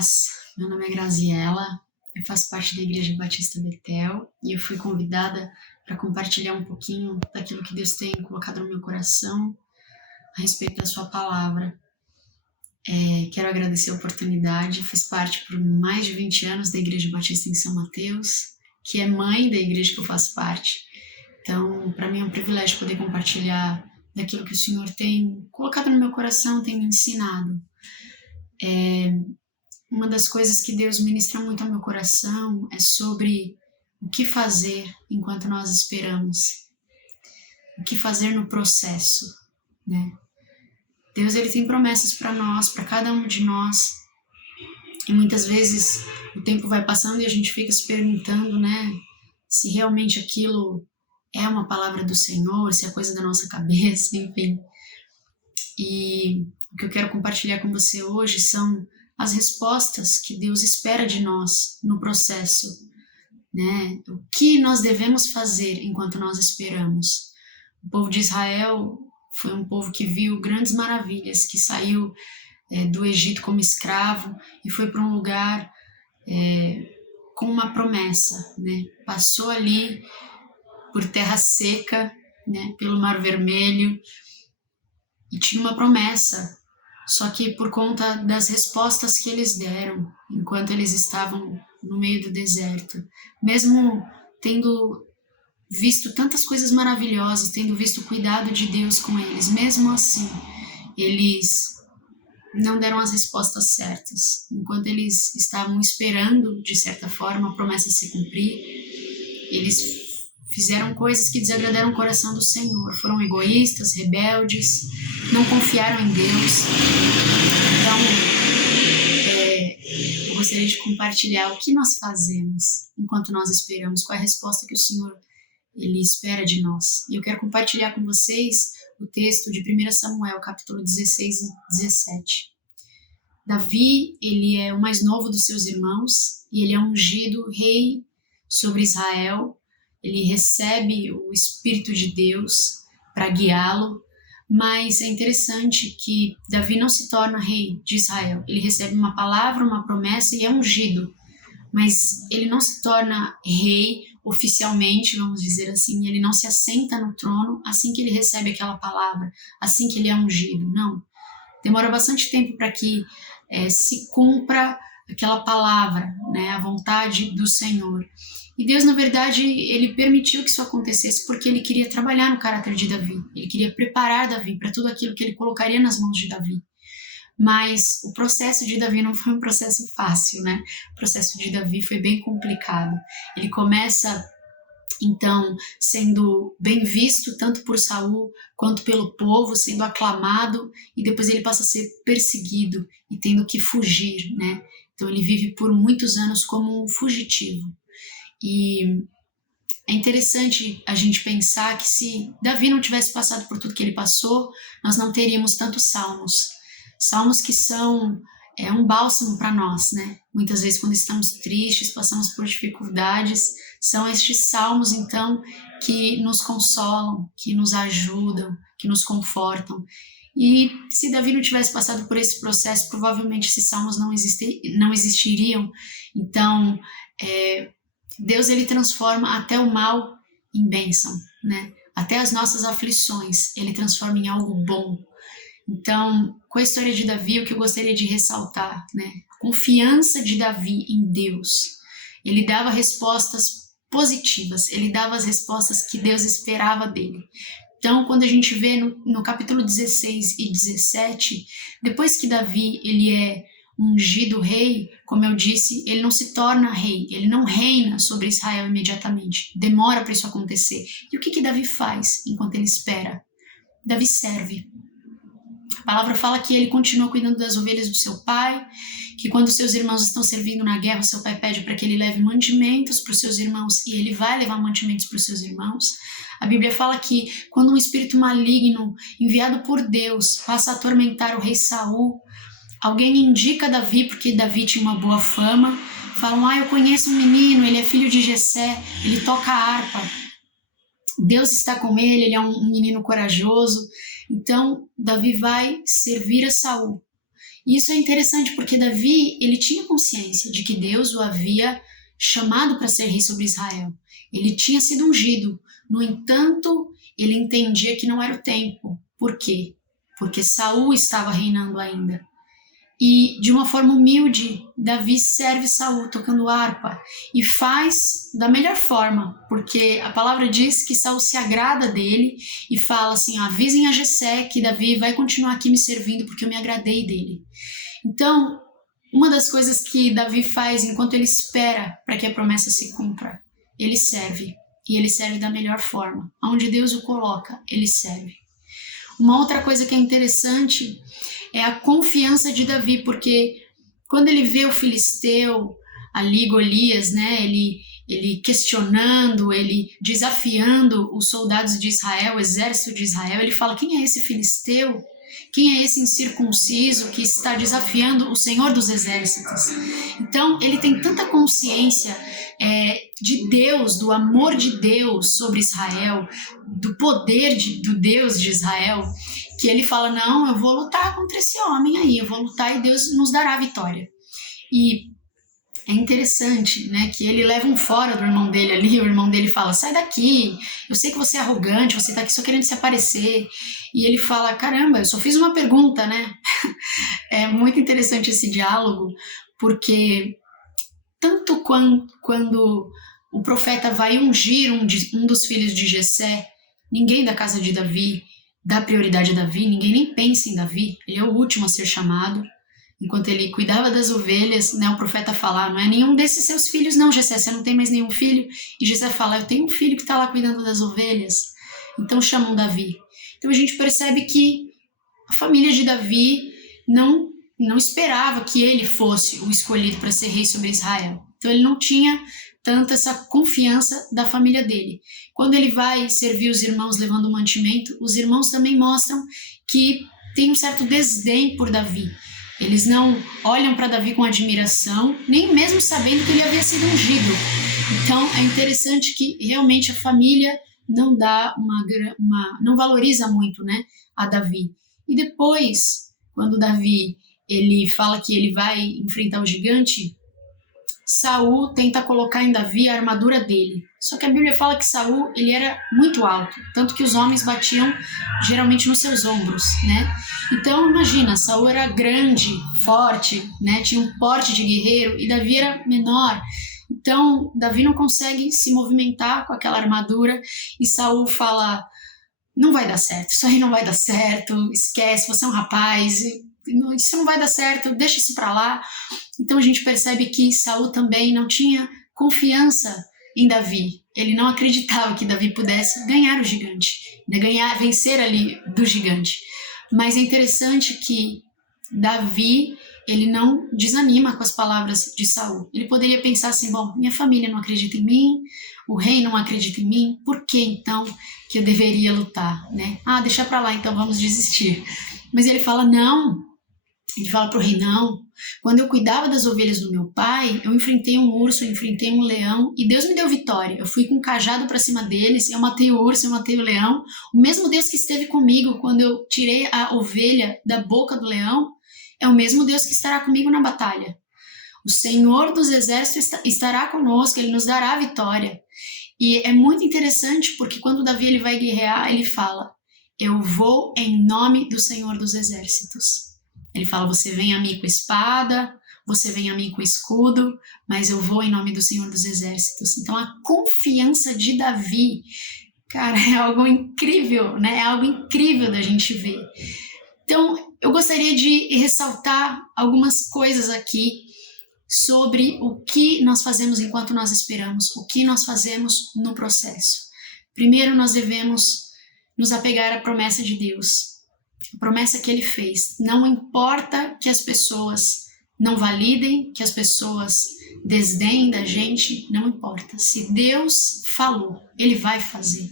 paz. Meu nome é Graziela, eu faço parte da Igreja Batista Betel e eu fui convidada para compartilhar um pouquinho daquilo que Deus tem colocado no meu coração a respeito da sua palavra. Quero agradecer a oportunidade, fiz parte por mais de 20 anos da Igreja Batista em São Mateus, que é mãe da igreja que eu faço parte. Então, para mim é um privilégio poder compartilhar daquilo que o Senhor tem colocado no meu coração, tem me ensinado. Uma das coisas que Deus ministra muito ao meu coração é sobre o que fazer enquanto nós esperamos, o que fazer no processo, né? Deus, ele tem promessas para nós, para cada um de nós, e muitas vezes o tempo vai passando e a gente fica se perguntando, né, se realmente aquilo é uma palavra do Senhor, se é coisa da nossa cabeça, enfim. E o que eu quero compartilhar com você hoje são as respostas que Deus espera de nós no processo, né? O que nós devemos fazer enquanto nós esperamos. O povo de Israel foi um povo que viu grandes maravilhas, que saiu do Egito como escravo e foi para um lugar com uma promessa, né? Passou ali por terra seca, né? Pelo Mar Vermelho, e tinha uma promessa. Só que por conta das respostas que eles deram enquanto eles estavam no meio do deserto, mesmo tendo visto tantas coisas maravilhosas, tendo visto o cuidado de Deus com eles, mesmo assim, eles não deram as respostas certas. Enquanto eles estavam esperando, de certa forma, a promessa se cumprir, eles fizeram coisas que desagradaram o coração do Senhor, foram egoístas, rebeldes, não confiaram em Deus. Então, eu gostaria de compartilhar o que nós fazemos enquanto nós esperamos, qual é a resposta que o Senhor ele espera de nós. E eu quero compartilhar com vocês o texto de 1 Samuel, capítulo 16 e 17. Davi, ele é o mais novo dos seus irmãos e ele é ungido rei sobre Israel. Ele recebe o Espírito de Deus para guiá-lo, mas é interessante que Davi não se torna rei de Israel. Ele recebe uma palavra, uma promessa e é ungido, mas ele não se torna rei oficialmente, vamos dizer assim, ele não se assenta no trono assim que ele recebe aquela palavra, assim que ele é ungido, não. Demora bastante tempo para que se cumpra aquela palavra, né, a vontade do Senhor. E Deus, na verdade, ele permitiu que isso acontecesse porque ele queria trabalhar no caráter de Davi. Ele queria preparar Davi para tudo aquilo que ele colocaria nas mãos de Davi. Mas o processo de Davi não foi um processo fácil, né? O processo de Davi foi bem complicado. Ele começa, então, sendo bem visto tanto por Saul quanto pelo povo, sendo aclamado, e depois ele passa a ser perseguido e tendo que fugir, né? Então ele vive por muitos anos como um fugitivo. E é interessante a gente pensar que se Davi não tivesse passado por tudo que ele passou, nós não teríamos tantos salmos. Salmos que são um bálsamo para nós, né? Muitas vezes quando estamos tristes, passamos por dificuldades, são estes salmos, então, que nos consolam, que nos ajudam, que nos confortam. E se Davi não tivesse passado por esse processo, provavelmente esses salmos não existiriam. Então, Deus, ele transforma até o mal em bênção, né? Até as nossas aflições, ele transforma em algo bom. Então, com a história de Davi, o que eu gostaria de ressaltar, né? A confiança de Davi em Deus. Ele dava respostas positivas, ele dava as respostas que Deus esperava dele. Então, quando a gente vê no capítulo 16 e 17, depois que Davi ele é ungido rei, como eu disse, ele não se torna rei, ele não reina sobre Israel imediatamente, demora para isso acontecer. E o que Davi faz enquanto ele espera? Davi serve. A palavra fala que ele continua cuidando das ovelhas do seu pai, que quando seus irmãos estão servindo na guerra, seu pai pede para que ele leve mantimentos para os seus irmãos e ele vai levar mantimentos para os seus irmãos. A Bíblia fala que quando um espírito maligno enviado por Deus passa a atormentar o rei Saul, alguém indica Davi, porque Davi tinha uma boa fama, falam, eu conheço um menino, ele é filho de Jessé, ele toca harpa, Deus está com ele é um menino corajoso. Então Davi vai servir a Saul E isso é interessante porque Davi, ele tinha consciência de que Deus o havia chamado para ser rei sobre Israel. Ele tinha sido ungido. No entanto, ele entendia que não era o tempo. Por quê? Porque Saul estava reinando ainda. E de uma forma humilde, Davi serve Saul tocando harpa e faz da melhor forma, porque a palavra diz que Saul se agrada dele e fala assim: avisem a Jessé que Davi vai continuar aqui me servindo porque eu me agradei dele. Então, uma das coisas que Davi faz enquanto ele espera para que a promessa se cumpra, ele serve, e ele serve da melhor forma. Onde Deus o coloca, ele serve. Uma outra coisa que é interessante é a confiança de Davi, porque quando ele vê o filisteu ali, Golias, né, ele questionando, ele desafiando os soldados de Israel, o exército de Israel, ele fala: quem é esse filisteu? Quem é esse incircunciso que está desafiando o Senhor dos Exércitos? Então, ele tem tanta consciência de Deus, do amor de Deus sobre Israel, do poder do Deus de Israel, que ele fala: não, eu vou lutar contra esse homem aí, eu vou lutar e Deus nos dará a vitória. E é interessante, né, que ele leva um fora do irmão dele ali, o irmão dele fala: sai daqui, eu sei que você é arrogante, você tá aqui só querendo se aparecer. E ele fala: caramba, eu só fiz uma pergunta, né? É muito interessante esse diálogo, porque tanto quando o profeta vai ungir um dos filhos de Jessé, ninguém da casa de Davi dá prioridade a Davi, ninguém nem pensa em Davi, ele é o último a ser chamado. Enquanto ele cuidava das ovelhas, né, o profeta fala: não é nenhum desses seus filhos não, Jessé, você não tem mais nenhum filho? E Jessé fala: eu tenho um filho que está lá cuidando das ovelhas. Então chamam Davi. Então a gente percebe que a família de Davi não esperava que ele fosse o escolhido para ser rei sobre Israel. Então ele não tinha tanta essa confiança da família dele. Quando ele vai servir os irmãos levando o mantimento, os irmãos também mostram que tem um certo desdém por Davi. Eles não olham para Davi com admiração, nem mesmo sabendo que ele havia sido ungido. Então é interessante que realmente a família não dá não valoriza muito, né, a Davi. E depois, quando Davi ele fala que ele vai enfrentar o gigante, Saul tenta colocar em Davi a armadura dele. Só que a Bíblia fala que Saul ele era muito alto, tanto que os homens batiam geralmente nos seus ombros, né? Então imagina, Saul era grande, forte, né? Tinha um porte de guerreiro e Davi era menor. Então Davi não consegue se movimentar com aquela armadura e Saul fala: não vai dar certo, isso aí não vai dar certo, esquece, você é um rapaz, isso não vai dar certo, deixa isso pra lá. Então a gente percebe que Saul também não tinha confiança em Davi. Ele não acreditava que Davi pudesse ganhar o gigante, né? Vencer ali do gigante. Mas é interessante que Davi, ele não desanima com as palavras de Saul. Ele poderia pensar assim: bom, minha família não acredita em mim, o rei não acredita em mim, por que então que eu deveria lutar, né? Ah, deixa pra lá, então vamos desistir. Mas ele fala: não. Ele fala pro rei: não, quando eu cuidava das ovelhas do meu pai, eu enfrentei um urso, eu enfrentei um leão e Deus me deu vitória. Eu fui com um cajado para cima deles, eu matei o urso, eu matei o leão. O mesmo Deus que esteve comigo quando eu tirei a ovelha da boca do leão é o mesmo Deus que estará comigo na batalha. O Senhor dos Exércitos estará conosco, Ele nos dará a vitória. E é muito interessante porque quando Davi ele vai guerrear, ele fala: eu vou em nome do Senhor dos Exércitos. Ele fala: você vem a mim com espada, você vem a mim com escudo, mas eu vou em nome do Senhor dos Exércitos. Então a confiança de Davi, cara, é algo incrível, né? É algo incrível da gente ver. Então eu gostaria de ressaltar algumas coisas aqui sobre o que nós fazemos enquanto nós esperamos, o que nós fazemos no processo. Primeiro, nós devemos nos apegar à promessa de Deus, a promessa que Ele fez. Não importa que as pessoas não validem, que as pessoas desdenhem da gente, não importa. Se Deus falou, Ele vai fazer.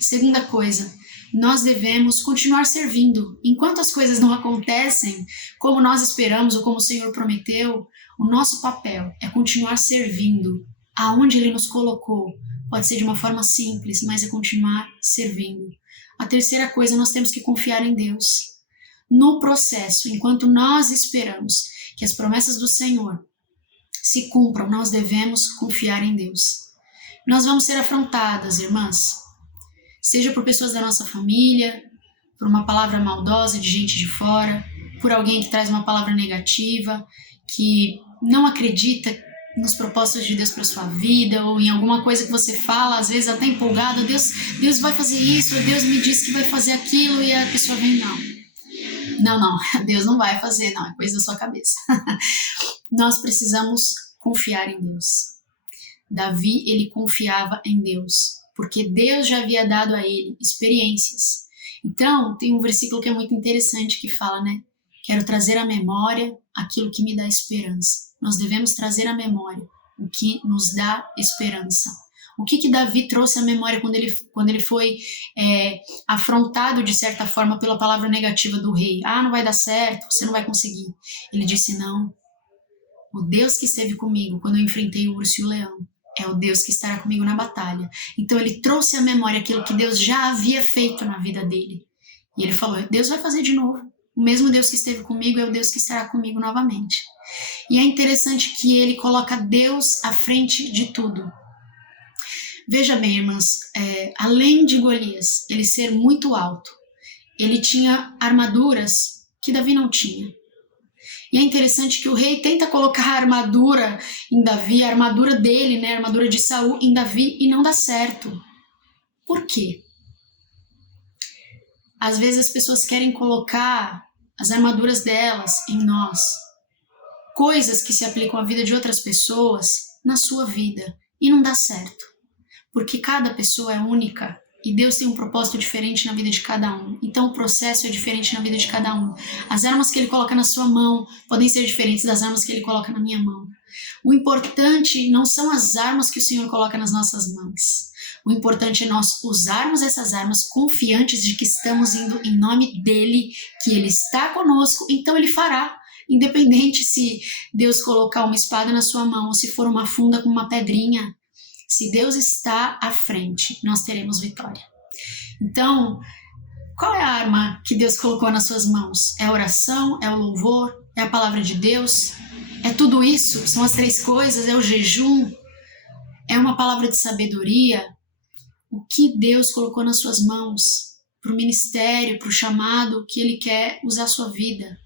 Segunda coisa, nós devemos continuar servindo. Enquanto as coisas não acontecem como nós esperamos ou como o Senhor prometeu, o nosso papel é continuar servindo aonde Ele nos colocou. Pode ser de uma forma simples, mas é continuar servindo. A terceira coisa, nós temos que confiar em Deus. no processo, enquanto nós esperamos que as promessas do Senhor se cumpram, nós devemos confiar em Deus. Nós vamos ser afrontadas, irmãs, seja por pessoas da nossa família, por uma palavra maldosa de gente de fora, por alguém que traz uma palavra negativa, que não acredita nos propósitos de Deus para sua vida, ou em alguma coisa que você fala, às vezes até empolgado, Deus vai fazer isso, Deus me disse que vai fazer aquilo, e a pessoa vem, não, Deus não vai fazer, não, é coisa da sua cabeça. Nós precisamos confiar em Deus. Davi, ele confiava em Deus, porque Deus já havia dado a ele experiências. Então, tem um versículo que é muito interessante que fala, né? Quero trazer à memória aquilo que me dá esperança. Nós devemos trazer à memória o que nos dá esperança. O que Davi trouxe à memória quando ele foi afrontado, de certa forma, pela palavra negativa do rei? Não vai dar certo, você não vai conseguir. Ele disse, não, o Deus que esteve comigo quando eu enfrentei o urso e o leão é o Deus que estará comigo na batalha. Então ele trouxe à memória aquilo que Deus já havia feito na vida dele. E ele falou, Deus vai fazer de novo. O mesmo Deus que esteve comigo é o Deus que estará comigo novamente. E é interessante que ele coloca Deus à frente de tudo. Veja bem, irmãs, além de Golias, ele ser muito alto, ele tinha armaduras que Davi não tinha. E é interessante que o rei tenta colocar a armadura em Davi, a armadura dele, né, a armadura de Saul em Davi, e não dá certo. Por quê? Às vezes as pessoas querem colocar as armaduras delas em nós, coisas que se aplicam à vida de outras pessoas na sua vida, e não dá certo. Porque cada pessoa é única e Deus tem um propósito diferente na vida de cada um. Então o processo é diferente na vida de cada um. As armas que ele coloca na sua mão podem ser diferentes das armas que ele coloca na minha mão. O importante não são as armas que o Senhor coloca nas nossas mãos. O importante é nós usarmos essas armas confiantes de que estamos indo em nome dele, que ele está conosco, então ele fará. Independente se Deus colocar uma espada na sua mão ou se for uma funda com uma pedrinha, se Deus está à frente, nós teremos vitória. Então, qual é a arma que Deus colocou nas suas mãos? É a oração? É o louvor? É a palavra de Deus? É tudo isso? São as três coisas? É o jejum? É uma palavra de sabedoria? O que Deus colocou nas suas mãos para o ministério, para o chamado que Ele quer usar a sua vida?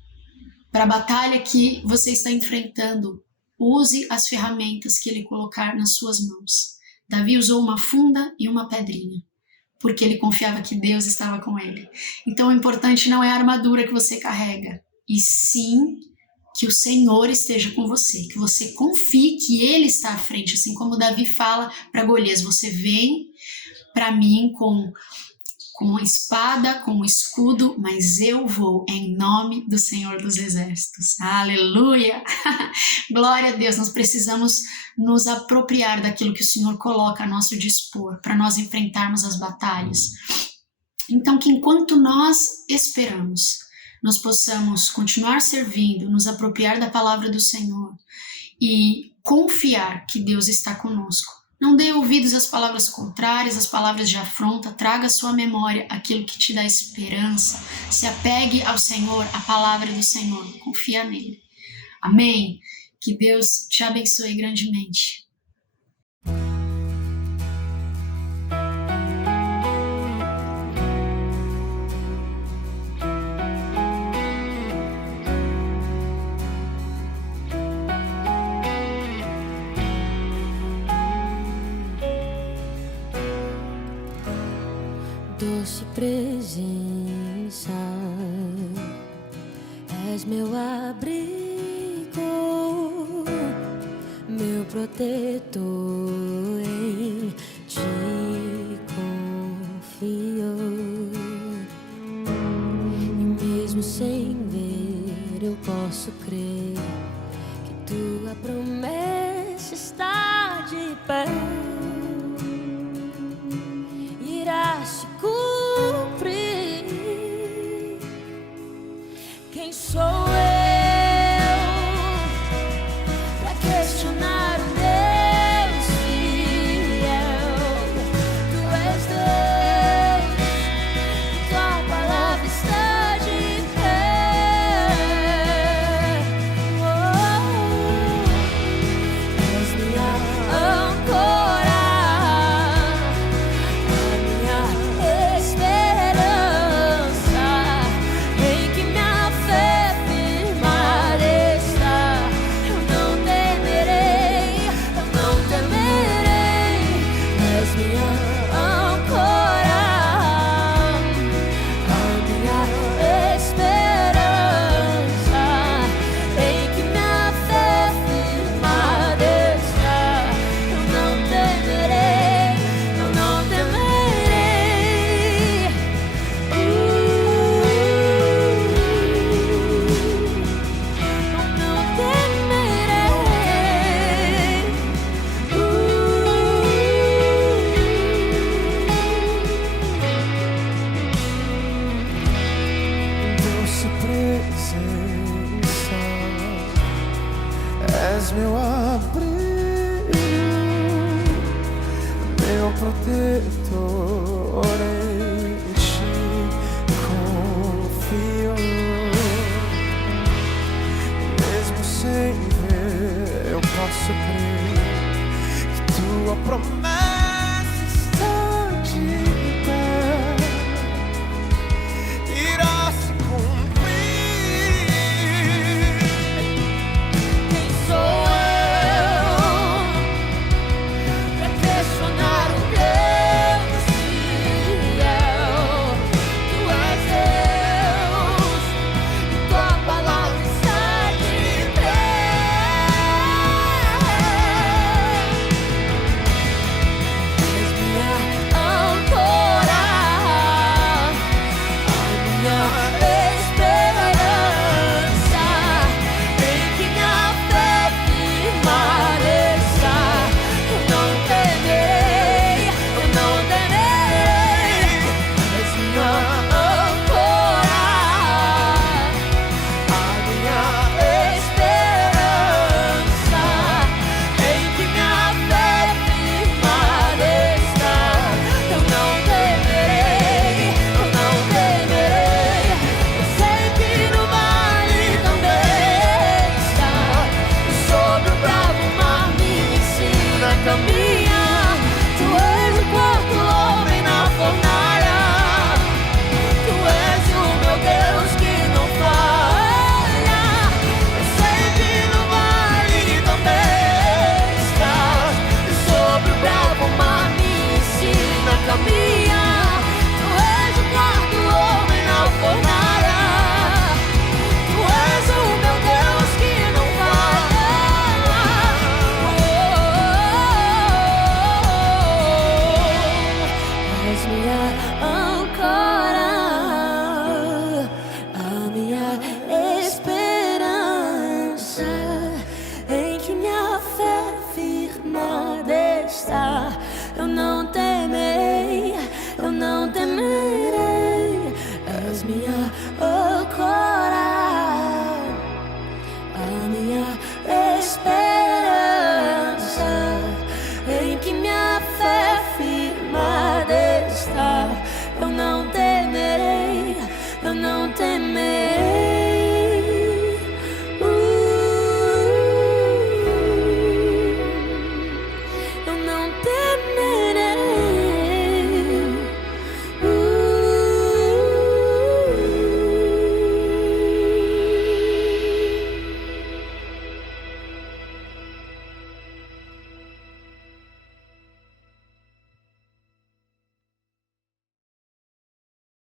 Para a batalha que você está enfrentando, use as ferramentas que Ele colocar nas suas mãos. Davi usou uma funda e uma pedrinha, porque ele confiava que Deus estava com ele. Então o importante não é a armadura que você carrega, e sim que o Senhor esteja com você, que você confie que Ele está à frente, assim como Davi fala para Golias, você vem para mim com a espada, com o escudo, mas eu vou em nome do Senhor dos Exércitos. Aleluia! Glória a Deus, nós precisamos nos apropriar daquilo que o Senhor coloca a nosso dispor, para nós enfrentarmos as batalhas. Então, que enquanto nós esperamos, nós possamos continuar servindo, nos apropriar da palavra do Senhor e confiar que Deus está conosco. Não dê ouvidos às palavras contrárias, às palavras de afronta, traga à sua memória aquilo que te dá esperança. Se apegue ao Senhor, à palavra do Senhor, confia nele. Amém? Que Deus te abençoe grandemente. Doce presença, és meu abrigo, meu protetor, em ti confio. E mesmo sem ver, eu posso crer que tua promessa está de pé. Irá se cumprir. Quem sou eu pra questionar o Deus fiel? Tu és Deus, tua palavra está de pé. meu abrigo, meu protetor, em ti confio. Mesmo sem ver, eu posso crer que tua promessa está de pé, irá se cumprir. Quem sou eu pra questionar o Deus fiel? Tu és Deus, tua palavra está de pé. És minha âncora, a minha esperança, em que minha fé firmada está. Eu não temerei, eu não temerei. És minha âncora, a minha esperança, em que minha fé firmada está. Eu não temerei, eu não temerei. Eu sei que no vale também está. Sobre o bravo mar me ensina a caminhar. Tu és o quarto homem na fornalha. Tu és o meu Deus que não falha. Eu sei que no vale também estás. Sobre o bravo mar me ensina a caminhar. Tu és o quarto homem na fornalha. Tu és o meu Deus que não falha. És minha âncora, a minha esperança, em que minha fé firmada está. Eu não temerei, eu não temerei. És minha âncora, a minha esperança, em que minha fé firmada está. Eu não temerei, eu não temerei.